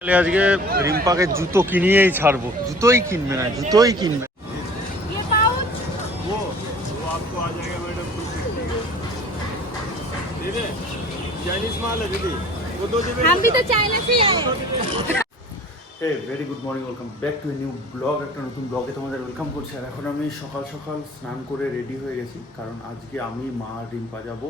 আজকে রিম্পাকে জুতো কিনিয়েই ছাড়বো। জুতোই কিনবে না, জুতোই কিনবে। Very good morning, welcome back to a new blog. একটা নতুন ব্লগে তোমাদের ওয়েলকাম করছি। আর এখন আমি সকাল সকাল স্নান করে রেডি হয়ে গেছি, কারণ আজকে আমি মা রিম্পা যাব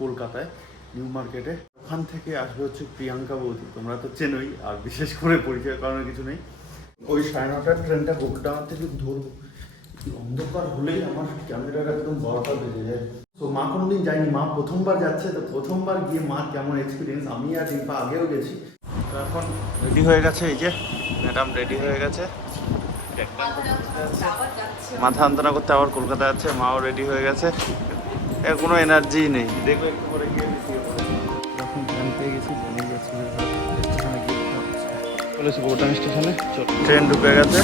কলকাতায় নিউ মার্কেটে। ওখান থেকে আসবে হচ্ছে প্রিয়াঙ্কা বৌদি, তোমরা তো চেনোই, আর বিশেষ করে পরিচয় করানোর কিছু নেই। ওই 9:30 ট্রেনটা গোলডাউন থেকে ধরবো, অন্ধকার হলেই আমার ক্যামেরার একদম বড়টা বেজে যায়। তো মা কোনোদিন যায়নি, মা প্রথমবার যাচ্ছে। তো প্রথমবার গিয়ে মা কেমন এক্সপিরিয়েন্স, আমি আর রিম্পা আগেও গেছি। তো এখন রেডি হয়ে গেছে, এই যে ম্যাডাম রেডি হয়ে গেছে, মাথা যন্ত্রণা করতে আবার কলকাতা যাচ্ছে। মাও রেডি হয়ে গেছে, এর কোনো এনার্জি নেই। দেখবো একটু পরে গিয়ে এখন ভ্যান পেয়ে গেছি, ভ্যানে গেছি স্টেশনে গিয়ে বলেছি গোটান স্টেশনে। ট্রেন ঢুকে গেছে,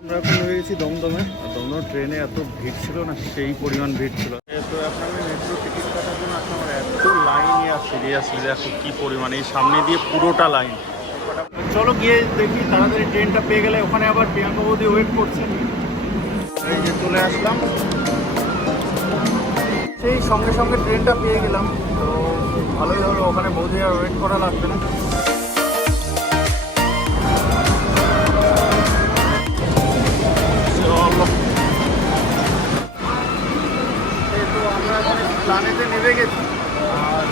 আমরা এখন হয়ে গেছি দমদমে। আর দমদম ট্রেনে এত ভিড় ছিল না, সেই পরিমাণ ভিড় ছিল। তো এখন আমি মেট্রো টিকিট কাটার জন্য আসলে আমার এত লাইনে আর সিরিয়াসলি দেখো কী পরিমাণ, এই সামনে দিয়ে পুরোটা লাইন। চলো গিয়ে দেখি তাড়াতাড়ি ট্রেনটা পেয়ে গেলে। ওখানে আবার প্রিয়াঙ্কা বৌদি ওয়েট করছে। এই যে চলে আসলাম, সেই সঙ্গে সঙ্গে ট্রেনটা পেয়ে গেলাম। তো ভালোই হলো, ওখানে বৌদি আর ওয়েট করা লাগবে না। তো আমরা এখন প্ল্যানেটে নেমে গেছি, আর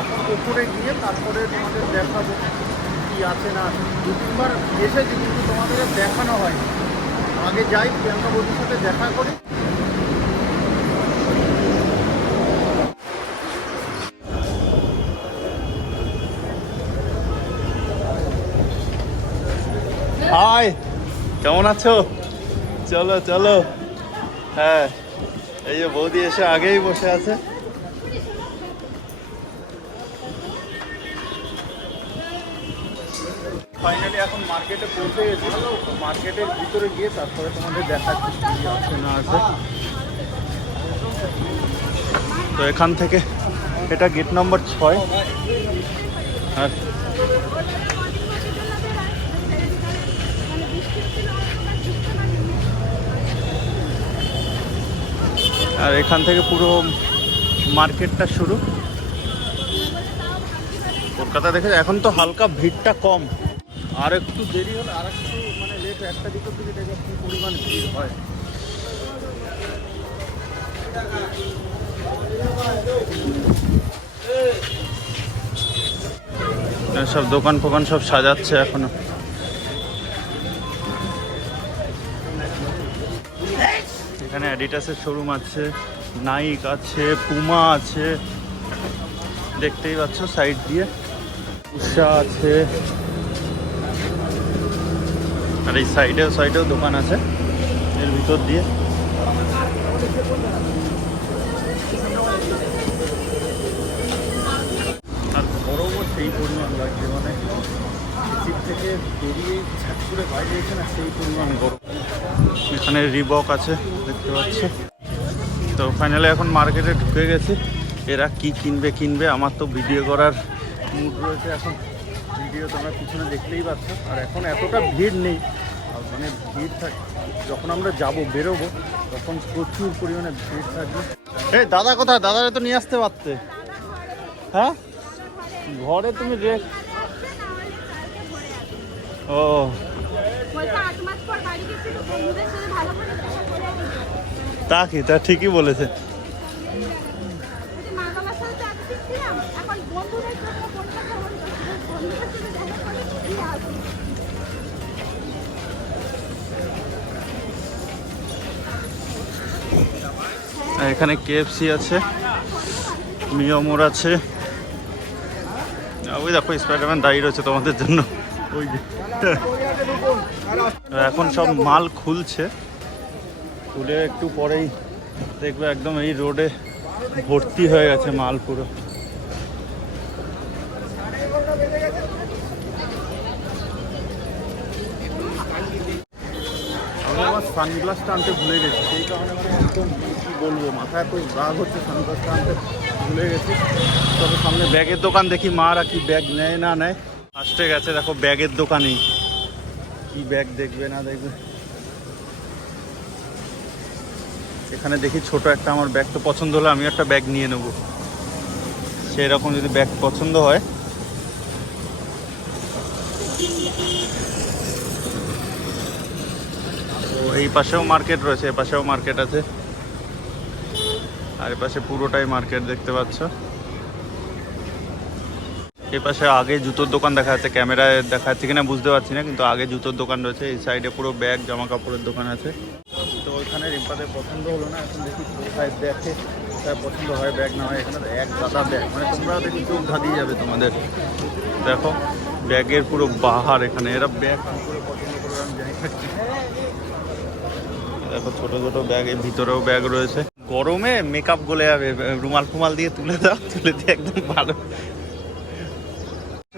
এখন উপরে গিয়ে তারপরে তোমাদের দেখাবো কি আছে না আছে। 2-3বার এসেছি কিন্তু তোমাদের দেখানো হয়নি। আগে যাই, প্রিয়াঙ্কা বৌদির সাথে দেখা করি। হাই, কেমন আছো? চলো চলো। হ্যাঁ, এই যে বৌদি এসে আগেই বসে আছে। ফাইনালি এখন মার্কেটে পৌঁছে গেছি। মার্কেটের ভিতরে গিয়ে তারপরে তোমাদের দেখাচ্ছি কি আছে না আছে। তো এখান থেকে এটা গেট নম্বর 6। আর এখান থেকে পুরো মার্কেটটা শুরু। কলকাতা দেখে এখন তো হালকা ভিড়টা কম, আর একটু দেরি হলে আর একটু মানে লেট, একটা দিকের দিকে দেখে কি পরিমাণ ভিড় হয়। সব দোকান ফোকান সব সাজাচ্ছে এখনো। এখানে অ্যাডিডাসের শোরুম আছে, নাইক আছে, পুমা আছে, দেখতেই পাচ্ছ সাইড দিয়ে উষা আছে। আর এই সাইডেও দোকান আছে এর ভিতর দিয়ে। আর গরমও সেই পরিমাণ লাগছে, মানে সিট থেকে বেরিয়ে ছাট করে বাইরে এসে না সেই পরিমাণ গরম। এখানে রিবক আছে দেখতে পাচ্ছ। তো ফাইনালি এখন মার্কেটে ঢুকে গেছি। এরা কি কিনবে, আমার তো ভিডিও করার মুড রয়েছে এখন। ভিডিও তোমরা পিছনে দেখতেই পাচ্ছ। আর এখন এতটা ভিড় নেই, মানে ভিড় যখন আমরা বেরোবো তখন প্রচুর পরিমাণে ভিড় থাকবে। এই দাদা কোথায়? দাদারে তো নিয়ে আসতে পারতে। হ্যাঁ, ঘরে তুমি ও তা কি, তা ঠিকই বলেছে। এখানে কেএফসি আছে, মিয়ামোর আছে। ওই দেখো স্পাইডারম্যান দাঁড়িয়ে রয়েছে তোমাদের জন্য। ওই এখন সব মাল খুলছে, খুলে একটু পরেই দেখবে একদম এই রোডে ভর্তি হয়ে গেছে মাল পুরো। আমার সানগ্লাসটা আনতে ভুলে গেছি, সেই কারণে মানে একদম কী বলবো, মাথায় এত রাগ হচ্ছে, সানগ্লাসটা আনতে ভুলে গেছি। তবে সামনে ব্যাগের দোকান, দেখি মারা কি ব্যাগ নেয় না নেয়। আসতে গেছে দেখো ব্যাগের দোকানেই, কি ব্যাগ দেখবে না দেখবে। এখানে দেখি ছোট একটা, আমার ব্যাগ তো পছন্দ হলে আমি একটা ব্যাগ নিয়ে নেবো, সেই রকম যদি ব্যাগ পছন্দ হয়। তো এই পাশেও মার্কেট রয়েছে, এ পাশেও মার্কেট আছে, আর এ পাশে পুরোটাই মার্কেট দেখতে পাচ্ছ। এই পাশে আগে জুতোর দোকান দেখা যাচ্ছে, ক্যামেরায় দেখা যাচ্ছে কিনা বুঝতে পারছি না, কিন্তু আগে জুতোর দোকান রয়েছে। এই সাইডে পুরো ব্যাগ, জামা কাপড়ের দোকান আছে। তো ওইখানে রিম্পাদের পছন্দ হলো না, এখন দেখি কোথায় দেখে কোথায় পছন্দ হয় ব্যাগ না হয়। এখানে এক গাদা ব্যাগ, মানে তোমরা দেখি চোখ ধাঁধিয়ে যাবে তোমাদের। দেখো ব্যাগের পুরো বাহার এখানে, এরা ব্যাগ করে পছন্দ করে আমি জানি না। দেখো ছোটো ছোটো ব্যাগ, এর ভিতরেও ব্যাগ রয়েছে। গরমে মেকআপ গলে যাবে, রুমাল ফুমাল দিয়ে তুলে দাও, তুলে দিয়ে একদম ভালো।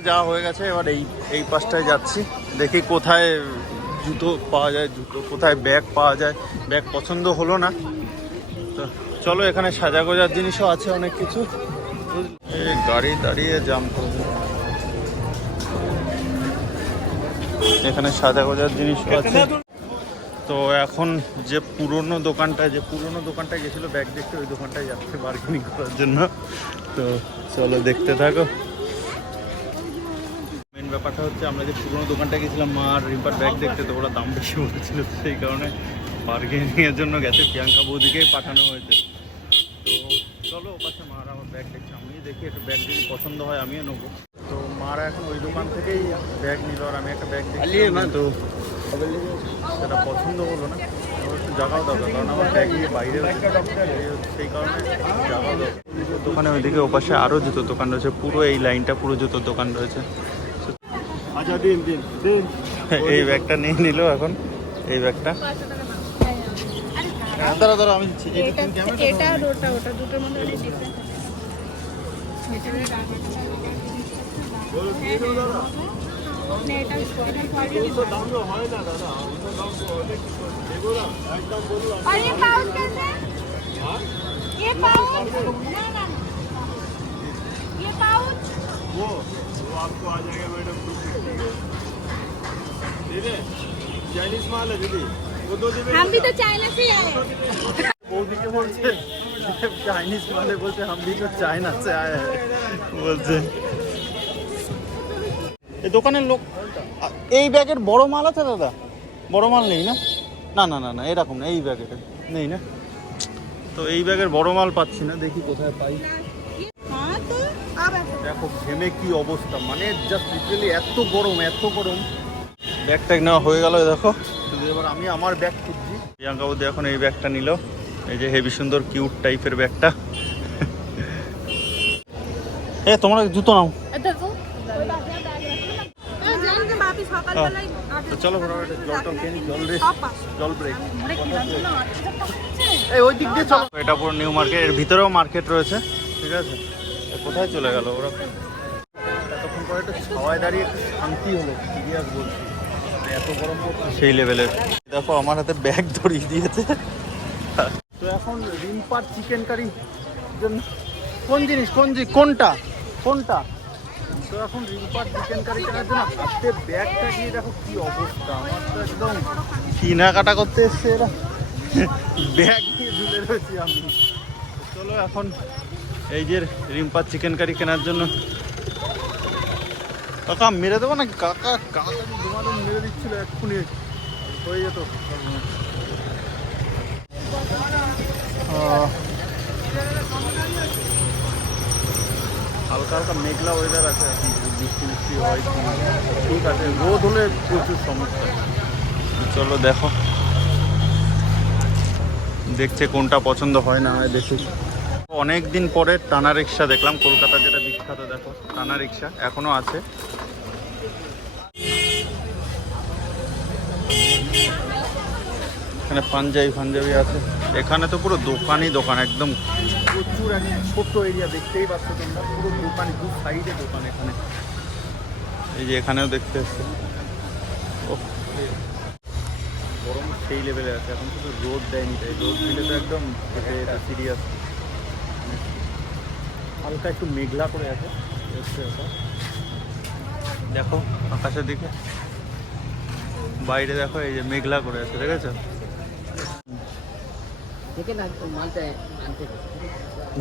যাওয়া হয়ে গেছে, এবার এই পাশটায় যাচ্ছি, দেখি কোথায় জুতো পাওয়া যায়, জুতো কোথায় ব্যাগ পাওয়া যায়। ব্যাগ পছন্দ হলো না, তো চলো এখানে সাজা গোজার জিনিসও আছে অনেক কিছু। গাড়ি দাঁড়িয়ে জাম করবে, এখানে সাজা গোজার জিনিসও আছে। তো এখন যে পুরনো দোকানটায় গেছিলো ব্যাগ দেখতে, ওই দোকানটায় যাচ্ছে বার্গেনিং করার জন্য। তো চলো দেখতে থাকো। মেন ব্যাপারটা হচ্ছে, আমরা যে পুরোনো দোকানটায় গেছিলাম মা আর রিম্পার ব্যাগ দেখতে, তো ওরা দাম বেশি বলেছিল, সেই কারণে বার্গেনিংয়ের জন্য গেছে, প্রিয়াঙ্কা বৌদিকেই পাঠানো হয়েছে। তো চলো ও পাশে মারা আমার ব্যাগ দেখছে, আমি দেখি একটা ব্যাগ যদি পছন্দ হয় আমিও নেবো। তো মারা এখন ওই দোকান থেকেই ব্যাগ নিল, আর আমি একটা ব্যাগ দেখি, কিন্তু সেটা পছন্দ হলো না। একটু জায়গাও দরকার, কারণ আমার ব্যাগ নিয়ে বাইরে, সেই কারণে জায়গাও দরকার। দোকানে ওইদিকে ওপাশে আরও জুতোর দোকান রয়েছে, পুরো এই লাইনটা পুরো জুতোর দোকান রয়েছে। আচ্ছা দিন দিন দিন, এই ব্যাগটা নিয়ে নিল এখন, এই ব্যাগটা দাঁড়া দাঁড়া আমি দিচ্ছি। এটা আর ওটা, ওটা দুটোর মধ্যে অনেক ডিফারেন্স और ये पाउच कैसे? ये पाउच ना ना ये पाउच वो आपको आ जाएगा मैडम, दीदी चाइनीज माल है दीदी, वो दो दीदी। हम भी तो चाइना से आए हैं। बौदी के बोलते चाइनीज वाले बोलते हम भी तो चाइना से आए हैं बोलते। এই দোকানের লোক, এই ব্যাগের বড় মাল আছে দাদা? বড় মাল নেই না? না না না না এরকম না, এই ব্যাগের নেই না। তো এই ব্যাগের বড় মাল পাচ্ছি না, দেখি কোথায় পাই। দেখো ঘেমে কি অবস্থা, মানে জাস্ট লিটারালি এত গরম এত গরম। ব্যাগ ট্যাগ নেওয়া হয়ে গেল, দেখো শুধু এবার আমি আমার ব্যাগ খুঁজছি। প্রিয়াঙ্কা বৌদি এখন এই ব্যাগটা নিল, এই যে হেভি সুন্দর কিউট টাইপের ব্যাগটা। এ তোমরা জুতো নাও, তো চলো জলটা খেয়ে জল ব্রেক। এই ওই দিক দিয়ে চলো, এটা পুরো নিউ মার্কেট, এর ভিতরেও মার্কেট রয়েছে, ঠিক আছে। কোথায় চলে গেল ওরা? এতক্ষণ পরে একটু ছাওয়ায় দাঁড়িয়ে একটু শান্তি হলো, সিরিয়াস বলছি, এত গরম পড়ছে সেই লেভেলের। দেখো আমার হাতে ব্যাগ ধরিয়ে দিয়েছে। তো এখন রিম্পার চিকেন কারি জন্য কোন জিনিস, কোনটা কোনটা? তো এখন রিম্পার চিকেন কারি কেনার জন্য হাতে ব্যাগটা নিয়ে দেখো কি অবস্থা, আমার তো একদম কেনাকাটা করতে এসছে এরা, ব্যাগ নিয়ে ঝুলে রয়েছি আমি। চলো এখন এই যে রিম্পার চিকেন কারি কেনার জন্য। কাকা মেরে দেবো নাকি? কাকা তোমাদের মেরে দিচ্ছিল, এক্ষুনি হয়ে যেত। হালকা হালকা মেঘলা ওয়েদার আছে এখন, বৃষ্টি বৃষ্টি হয় ঠিক আছে, রোদ হলে প্রচুর সমস্যা। চলো দেখো, দেখছে কোনটা পছন্দ হয় না হয় দেখি। অনেক দিন পরে টানা রিক্সা দেখলাম, কলকাতা যেটা বিখ্যাত, দেখো টানা রিক্সা এখনো আছে। এখানে পাঞ্জাবি আছে, এখানে তো পুরো দোকানই দোকান, একদম প্রচুর একদম ছোট্ট এরিয়া, দেখতেই পাচ্ছ তোমরা, পুরো দোকান, দু সাইডে দোকান এখানে। এই যে এখানেও দেখতে এসছে, গরম সেই লেভেলে আছে। এখন শুধু রোদ দেয়নি, তাই রোদ দিলে তো একদম এটা সিরিয়াস। হালকা একটু মেঘলা করে আছে, দেখো আকাশের দিকে, বাইরে দেখো এই যে মেঘলা করে আছে, দেখেছো?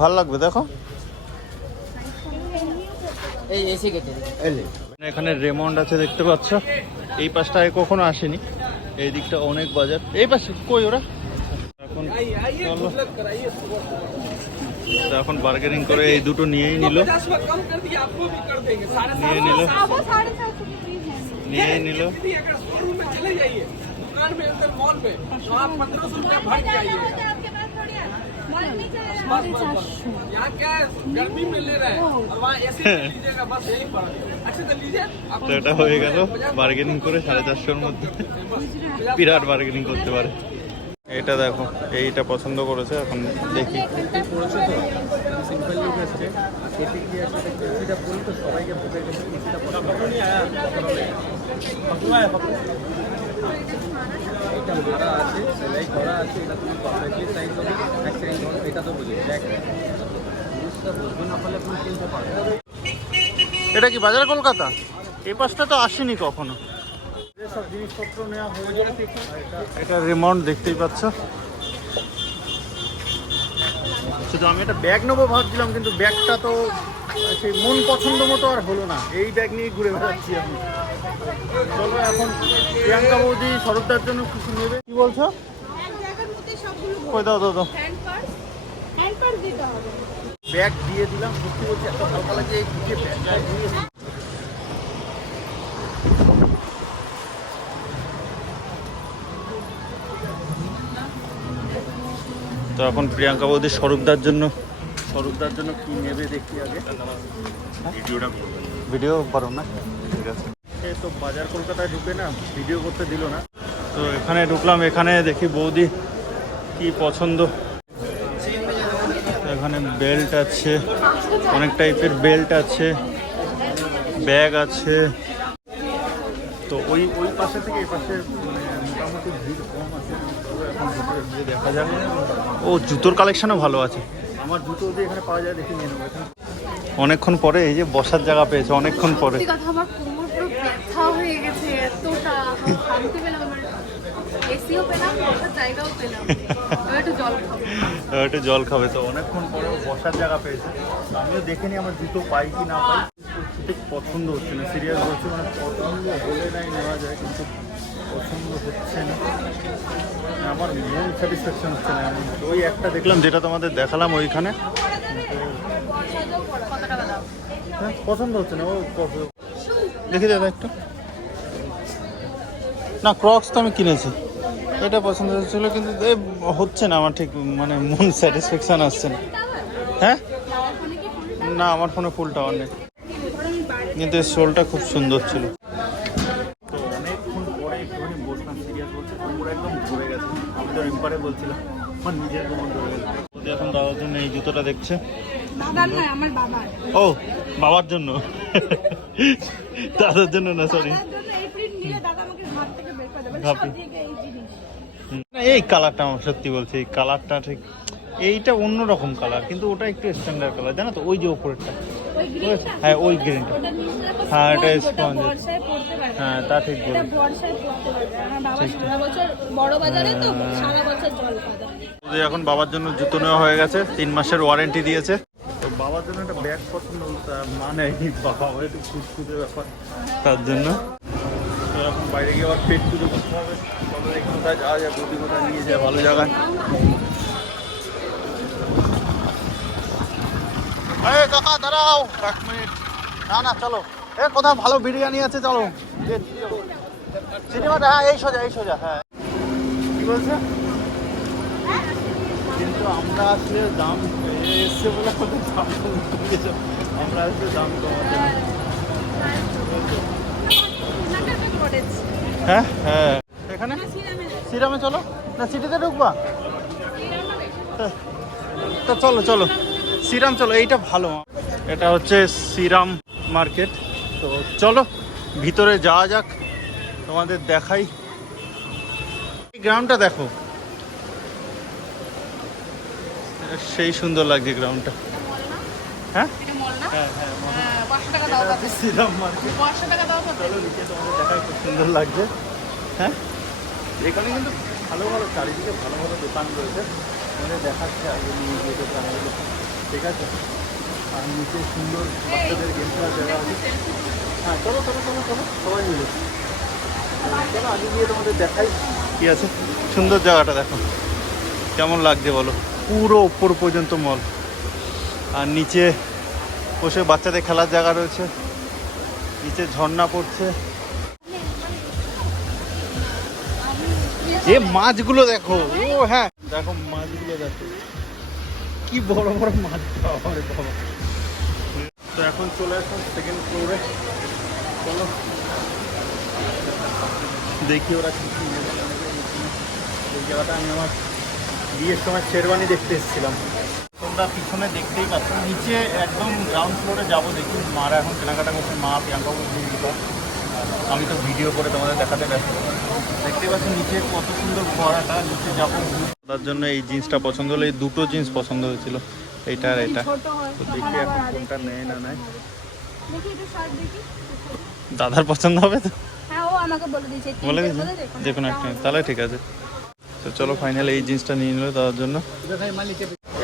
ভালো লাগবে দেখো। এখানে রেমন্ড আছে দেখতে পাচ্ছ, এই পাশটায় কখনো আসেনি, এই দিকটা অনেক বাজার। এই পাশে কই ওরা? এখন চলো, তো এখন বার্গেনিং করে এই দুটো নিয়েই নিল, নিয়ে নিল। তো এটা হয়ে গেল বার্গেনিং করে 450-র মধ্যে, বিরাট বার্গেনিং করতে পারে। এটা দেখো, এইটা পছন্দ করেছে, এখন দেখি। এটা কি বাজার কলকাতা? এই পাশটা তো আসেনি কখনো। সব জিনিসপত্র নেওয়া হয়ে গেছে। এটা রিমাউন্ট দেখতেই পাচ্ছ। শুধু আমি একটা ব্যাগ নেবো ভাবছিলাম, কিন্তু ব্যাগটা তো সেই মন পছন্দ মতো আর হলো না। এই ব্যাগ নিয়ে ঘুরে বেড়াচ্ছি আমি। চলো এখন প্রিয়াঙ্কা বৌদি শরৎদার জন্য কিছু নেবে। কি বলছো? কই দাও দাও দাও। ব্যাগ দিয়ে দিলাম, সত্যি বলছি এত হালকা লাগে ব্যাগ দিয়ে। তো এখন প্রিয়াঙ্কা বৌদি স্বরূপদার জন্য কি নেবে দেখি আগে। ভিডিও পারো না? ঠিক আছে। তো বাজার কলকাতায় ঢুকে না, ভিডিও করতে দিল না। তো এখানে ঢুকলাম, এখানে দেখি বৌদি কি পছন্দ। এখানে বেল্ট আছে, অনেক টাইপের বেল্ট আছে, ব্যাগ আছে। তো ওই পাশে থেকে এই পাশে মোটামুটি ভিড় কম আছে। এখন ভিতরে গিয়ে দেখা যাক। ও জুতোর কালেকশনও ভালো আছে। আমার জুতো যদি এখানে পাওয়া যায় দেখি নিয়ে নেবো। অনেকক্ষণ পরে এই যে বসার জায়গা পেয়েছে, অনেকক্ষণ পরে। আমার কোমর পুরো ব্যথা হয়ে গেছে, এতটা শান্তি পেলাম। এসিও পেলাম, বসার জায়গাও পেলাম। এবার একটু জল খাবে। তো অনেকক্ষণ পরে বসার জায়গা পেয়েছে। আমিও দেখিনি আমার জুতো পাই কি না পাই, ঠিক পছন্দ হচ্ছে না। সিরিয়াস বলছি, মানে পছন্দ হলে নাই নেওয়া যায়, কিন্তু পছন্দ হচ্ছে না। আমার মন স্যাটিসফ্যাকশন হচ্ছে না। ওই একটা দেখলাম যেটা তোমাদের দেখালাম ওইখানে, হ্যাঁ পছন্দ হচ্ছে না। ও দেখি দাদা একটা, না ক্রক্স তো আমি কিনেছি, এটা পছন্দ হচ্ছিলো, কিন্তু হচ্ছে না আমার ঠিক, মানে মন স্যাটিসফ্যাকশন আসছে না। হ্যাঁ না, আমার ফোনে ফুল টাওয়ার নেই, কিন্তু এই সোলটা খুব সুন্দর ছিল। তো অনেকক্ষণ পরে একটুখানি বসলাম, সিরিয়াস বলছে কোমর একদম ধরে গেছে। আমি তো রিম্পারে বলছিলাম আমার নিজের কোমর ধরে গেছে। এখন দাদার জন্য এই জুতোটা দেখছে। দাদার নয়, আমার বাবার। ও বাবার জন্য, দাদার জন্য না, সরি। এই কালারটা আমার সত্যি বলছি, এই কালারটা ঠিক, এইটা অন্যরকম কালার, কিন্তু ওটা একটু স্ট্যান্ডার্ড কালার, জানো তো? ওই যে ওপরেরটা, হ্যাঁ ওই গ্রিনটা, হ্যাঁ এটা স্পঞ্জ, হ্যাঁ তা ঠিক বলে। এখন বাবার জন্য জুতো নেওয়া হয়ে গেছে, 3 মাসের ওয়ারেন্টি দিয়েছে। তো বাবার জন্য একটা ব্যাগ পছন্দ মানে বাবা একটু খুঁজখুঁজে ব্যাপার, তার জন্য এখন বাইরে গিয়ে আবার পেট পুজো করতে হবে। কোথায় যাওয়া যায়, বৌদি কোথায় নিয়ে যায় ভালো জায়গায়। কাকা দাঁড়াও 1 মিনিট। না চলো, কোথাও ভালো বিরিয়ানি আছে, চলো। সিনেমাটা, হ্যাঁ এই সোজা, হ্যাঁ। কি বলছো? কিন্তু আমরা আসলে দাম এসছে বলে আমাদের দাম কমিয়েছে, আমরা আসলে দাম কমাতে না। হ্যাঁ হ্যাঁ, এখানে শ্রীরামে চলো না, সিটিতে ঢুকবা? তা চলো শ্রীরাম চলো, এইটা ভালো। এটা হচ্ছে শ্রীরাম মার্কেট। তো চলো ভিতরে যাওয়া যাক, তোমাদের দেখাই। গ্রাউন্ডটা দেখো, সেই সুন্দর লাগছে গ্রাউন্ডটা। হ্যাঁ এটা মল না? হ্যাঁ হ্যাঁ, হ্যাঁ, 500 টাকা দাও তাতে। শ্রীরাম মার্কেট। 500 টাকা দাও তাতে। চলো নিচে তোমাদের দেখায়, খুব সুন্দর লাগছে। হ্যাঁ, এখানে কিন্তু ভালো ভালো চারিদিকে ভালো ভালো দোকান রয়েছে, তোমাদের দেখাচ্ছে আগে নিয়ে গিয়ে দোকানগুলো, ঠিক আছে। আর নিচে সুন্দর বাচ্চাদের গেম খেলার জায়গা আছে। হ্যাঁ চলো চলো চলো চলো সবাই মিলে চলো আগে গিয়ে তোমাদের দেখাই কি আছে। সুন্দর জায়গাটা দেখো কেমন লাগছে বলো, পুরো উপর পর্যন্ত মল, আর নিচে বসে বাচ্চাদের খেলার জায়গা রয়েছে, নিচে ঝর্ণা পড়ছে। এ মাছগুলো দেখো, ও হ্যাঁ দেখো মাছগুলো দেখো, কি বড় বড় মাছ, বাবা রে বাবা। তো এখন চলে আসুন সেকেন্ড ফ্লোরে, চলো দেখি ওরা কি কি নেবে। এই জায়গাটা আমি আমার বিয়ের সময় শেরওয়ানি দেখতে এসেছিলাম। তোমরা পিছনে দেখতেই পাচ্ছ, নিচে একদম গ্রাউন্ড ফ্লোরে যাবো, দেখি মারা এখন কেনাকাটা করছে, মা প্রিয়াঙ্কা দিদা। আমি তো ভিডিও করে তোমাদের দেখাতে ব্যস্ত। দেখতেই পাচ্ছ নিচে কত সুন্দর ফোয়ারাটা, নিচে যাবো। তার জন্য এই জিন্সটা পছন্দ হলো, এই দুটো জিন্স পছন্দ হয়েছিল, এইটা আর এটা। তো দেখি এখন কোনটা নেয় না নেয়, দাদার পছন্দ হবে তো। হ্যাঁ, ও আমাকে বলে দিয়েছে, বলে দিয়েছে যে কোনো একটা, তাহলে ঠিক আছে। তো চলো ফাইনালি এই জিন্সটা নিয়ে নিল দাদার জন্য।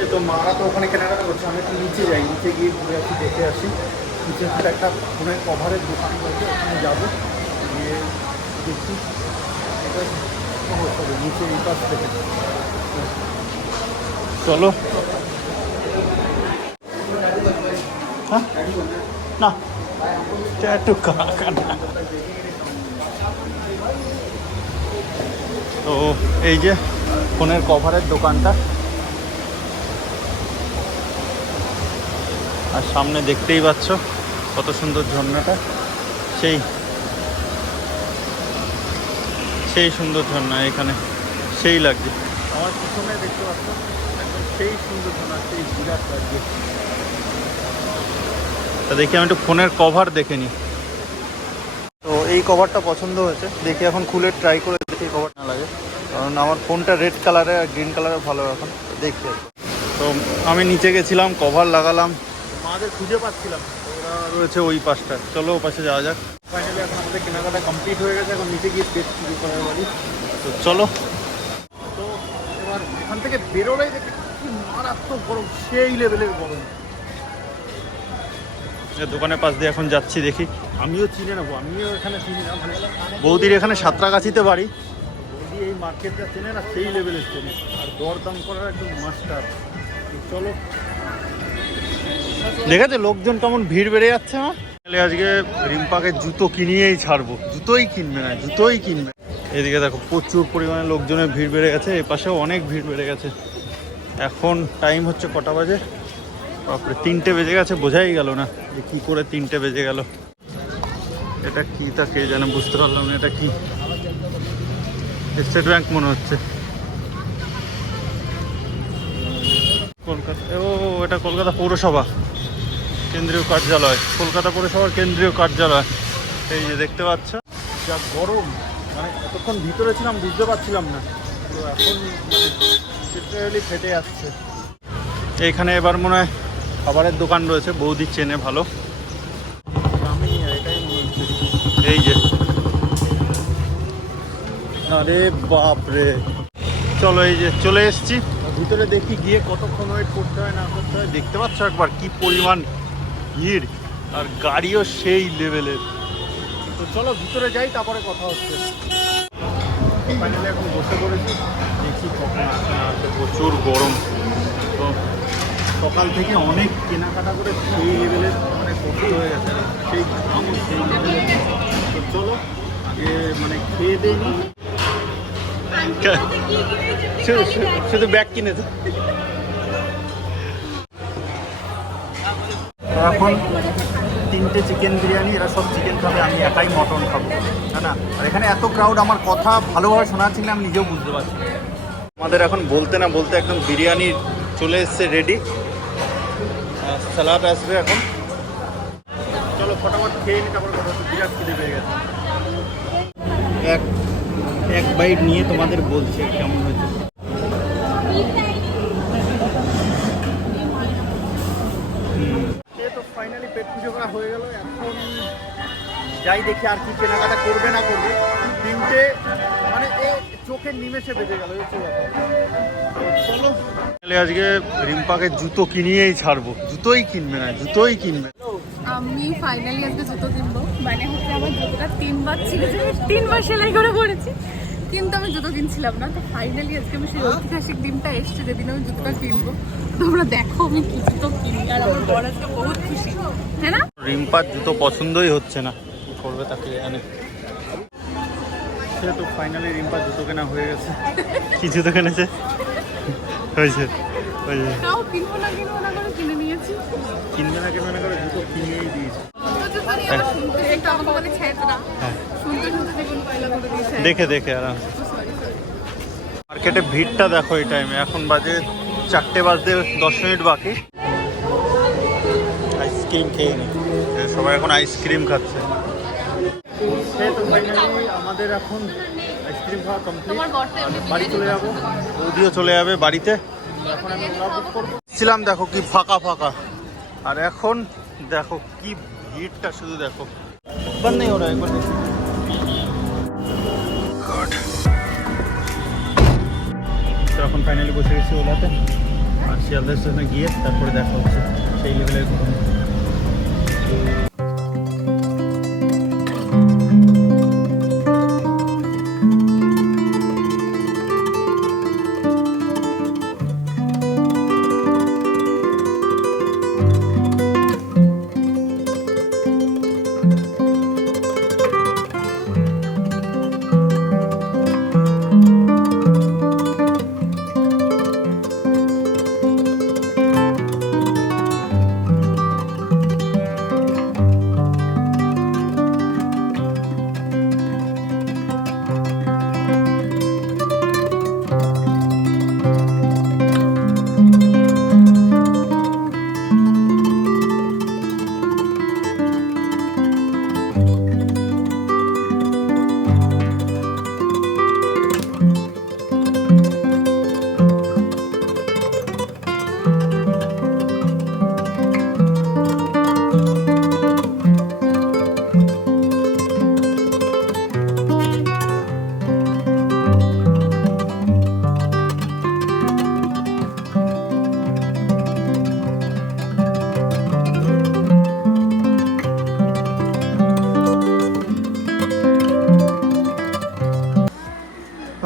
এই তো মারা তো ওখানে কেনাকাটা করছে, আমি একটু নিচে যাই, নিচে গিয়ে ঘুরে আসি, দেখে আসি। নিচে একটা ফোনের কভারের দোকান রয়েছে, ওখানে যাবো, গিয়ে দেখি এটা সমস্যা হবে নিচে এই পাশ থেকে। চলো হ্যাঁ না একটু কাটা। তো এই যে ফোনের কভারের দোকানটা, আর সামনে দেখতেই পাচ্ছ কত সুন্দর ঝর্ণাটা, সেই সেই সুন্দর ঝর্ণা এখানে, সেই লাগছে আমার পিছনে দেখতে পাচ্ছ, একদম সেই সুন্দর ঝর্ণা, সেই বিরাট লাগছে। তা দেখি আমি একটু ফোনের কভার দেখে নিই। তো এই কভারটা পছন্দ হয়েছে, দেখি এখন খুলে ট্রাই করে দেখি কভার না লাগে, কারণ আমার ফোনটা রেড কালারে আর গ্রিন কালারে ভালো এখন দেখছি। তো আমি নিচে গেছিলাম, কভার লাগালাম, মাদের খুঁজে পাচ্ছিলাম, ওরা রয়েছে ওই পাশটা, চলো ও পাশে যাওয়া যাক। ফাইনালি এখন আমাদের কেনাকাটা কমপ্লিট হয়ে গেছে, এখন নিচে গিয়ে পেট শুরু করার বাড়ি। তো চলো, তো এবার এখান থেকে বেরোলেই দেখি কি মারাত্মক গরম, সেই লেভেলের গরম। দোকানের পাশ দিয়ে এখন যাচ্ছি, দেখি আমিও চিনে নেবো, আমিও এখানে চিনি না, মানে বৌদির এখানে সাঁতরাগাছিতে বাড়ি, বৌদি এই মার্কেটটা চেনে না, সেই লেভেলের চেনে, আর দরদাম করার একদম মাস্টার। চলো, দেখেছো লোকজন কেমন ভিড় বেড়ে যাচ্ছে না। আজকে রিম্পাকে জুতো কিনিয়েই ছাড়বো, জুতোই কিনবে না, জুতোই কিনবে। এদিকে দেখো প্রচুর পরিমাণে লোকজনের ভিড় বেড়ে গেছে, এ পাশেও অনেক ভিড় বেড়ে গেছে। এখন টাইম হচ্ছে কটা বাজে, বাপরে 3টে বেজে গেছে, বোঝাই গেল না যে কী করে 3টে বেজে গেল। এটা কি তা কে জানে, বুঝতে পারলাম না এটা কি। স্টেট ব্যাংক মনে হচ্ছে, কলকাতা। ও এটা কলকাতা পৌরসভা কেন্দ্রীয় কার্যালয়, কলকাতা পৌরসভার কেন্দ্রীয় কার্যালয়। এই যে দেখতে পাচ্ছ, যা গরম, মানে এতক্ষণ ভিতরে ছিলাম বুঝতে পারছিলাম না, তো এখন লিটারালি ফেটে যাচ্ছে। এইখানে এবার মনে হয় খাবারের দোকান রয়েছে, বৌদি চেনে ভালো, এটাই মনে হচ্ছে। এই যে আরে বাপরে, চলো এই যে চলে এসছি ভিতরে, দেখি গিয়ে কতক্ষণ ওয়েট করতে হয় না করতে হয়। দেখতে পাচ্ছ একবার কি পরিমাণ ভিড়, আর গাড়িও সেই লেভেলের। তো চলো ভিতরে যাই, তারপরে কথা হচ্ছে। ফাইনালি এখন বসে পড়েছি, দেখি কখন আসে না আসে, প্রচুর গরম। তো সকাল থেকে অনেক কেনাকাটা করে সেই লেভেলের, মানে কঠিন হয়ে গেছে, সেই ঘামও সেই লেভেলের। তো চলো আগে মানে খেয়ে দিইনি, শুধু ব্যাগ কিনেছে। এখন 3টে চিকেন বিরিয়ানি, এরা সব চিকেন খাবে, আমি একাই মটন খাবো, তাই না? আর এখানে এত ক্রাউড, আমার কথা ভালোভাবে শোনাচ্ছি না, আমি নিজেও বুঝতে পারছি। আমাদের এখন বলতে না বলতে একদম বিরিয়ানি চলে এসছে রেডি, স্যালাড আসবে এখন। চলো ফটাফট খেয়ে নি, তারপর কথা হচ্ছে, বিরাট খিদে পেয়ে গেছে। এক বাইট নিয়ে তোমাদের বলছে কেমন হয়েছে। তো ফাইনালি পেট পুজো করা হয়ে গেল। এখন যাই দেখি আর কি কেনাকাটা করবে না করবে। তিনটে মানে চোখের নিমেষে বেজে গেল। চলো আজকে রিম্পাকে জুতো কিনিয়েই ছাড়বো। জুতোই কিনবে না, জুতোই কিনবে। আমি ফাইনালি আজকে জুতো কিনবো। মানে হচ্ছে আমার জুতোটা 3বার ছিঁড়েছে, 3বার সেলাই করে পড়েছি, কিন্তু আমি জুতো কিনছিলাম না। তো ফাইনালি আজকে আমি সেই ঐতিহাসিক দিনটা এসছে যেদিন আমি জুতোটা কিনবো। তোমরা দেখো আমি কি জুতো কিনি, আর আমার বড় আজকে বহুত খুশি, হ্যাঁ না? রিম্পার জুতো পছন্দই হচ্ছে না, কি করবে তাকে জানে। তো ফাইনালি রিম্পার জুতো কেনা হয়ে গেছে। কি জুতো কিনেছে? হয়েছে হয়েছে। তাও কিনবো না করে কিনে নিয়েছি। কিনবে না করে জুতো কিনেই দিয়েছে। দেখে দেখে আরাম। মার্কেটে ভিড়টা দেখো এই টাইমে। এখন বাজে 4টে বাজতে 10 মিনিট বাকি। আইসক্রিম খেয়ে নি, সবাই এখন আইসক্রিম খাচ্ছে। আমাদের এখন আইসক্রিম খাওয়া কমপ্লিট। বাড়ি চলে যাবো, বৌদিও চলে যাবে বাড়িতে। এখন আমি বুক করবো। ছিলাম দেখো কি ফাঁকা ফাঁকা, আর এখন দেখো কি ভিড়টা, শুধু দেখো। বন্ধ নেই ওরা একবার। তো এখন ফাইনালি বসে গেছি ওলাতে, আর শিয়ালদা স্টেশনে গিয়ে তারপরে দেখা হচ্ছে সেই লেভেলের ঘটনা।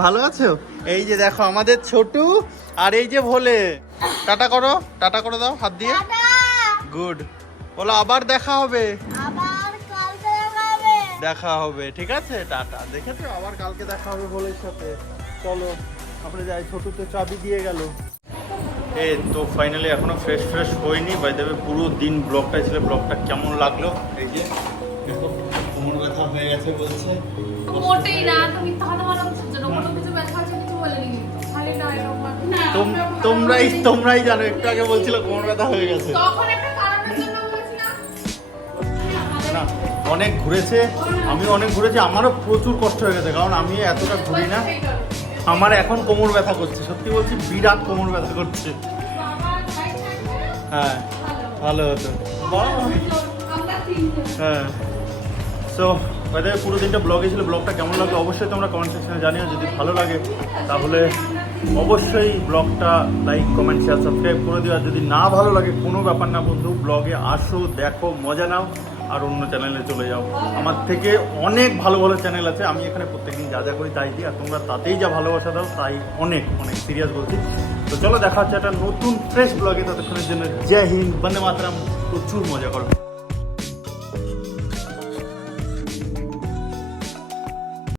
ভালো আছো? এই যে দেখো আমাদের ছোটু, আর এই যে ভোলে। টাটা করো, টাটা করে দাও হাত দিয়ে। গুড। বলো আবার দেখা হবে। দেখা হবে, ঠিক আছে, টাটা। দেখেছো, আবার কালকে দেখা হবে ভোলের সাথে। চলো আমরা যাই, ছোটু তো চাবি দিয়ে গেল। এই তো ফাইনালি এখনো ফ্রেশ হয়নি। বাই দেবে পুরো দিন ব্লগটা ছিল। ব্লগটা কেমন লাগলো? এই যে দেখো কোমর ব্যথা হয়ে গেছে বলছে। মোটেই না, তুমি তাহলে ভালো বুঝছো না, কোনো কিছু ব্যথা আছে কিছু বলেনি, কিন্তু খালি ডায়লগ। তোমরাই জানো, একটু আগে বলছিল কোমর ব্যথা হয়ে গেছে। তখন একটা কারণের জন্য বলেছিলাম না, অনেক ঘুরেছে, আমি অনেক ঘুরেছি। আমারও প্রচুর কষ্ট হয়ে গেছে, কারণ আমি এতটা ঘুরি না। আমার এখন কোমর ব্যথা করছে, সত্যি বলছি, বিরাট কোমর ব্যথা করছে। হ্যাঁ ভালো হতো। হ্যাঁ, সো পুরো দিনটা ব্লগে ছিল। ব্লগটা কেমন লাগলো অবশ্যই তোমরা কমেন্ট সেকশনে জানিও। যদি ভালো লাগে তাহলে অবশ্যই ব্লগটা লাইক, কমেন্ট, শেয়ার, সাবস্ক্রাইব করে দিও। আর যদি না ভালো লাগে কোনো ব্যাপার না বন্ধু, ব্লগে আসো, দেখো, মজা নাও, আর অন্য চ্যানেলে চলে যাও। আমার থেকে অনেক ভালো ভালো চ্যানেল আছে, আমি এখানে প্রত্যেকদিন যা যা করি তাই দিই, আর তোমরা তাতেই যা ভালোবাসা দাও তাই অনেক অনেক সিরিয়াস বলছি। তো চলো দেখা হচ্ছে একটা নতুন ফ্রেশ ব্লগে। ততক্ষণের জন্য জয় হিন্দ, বন্দে মাতরম, প্রচুর মজা করো।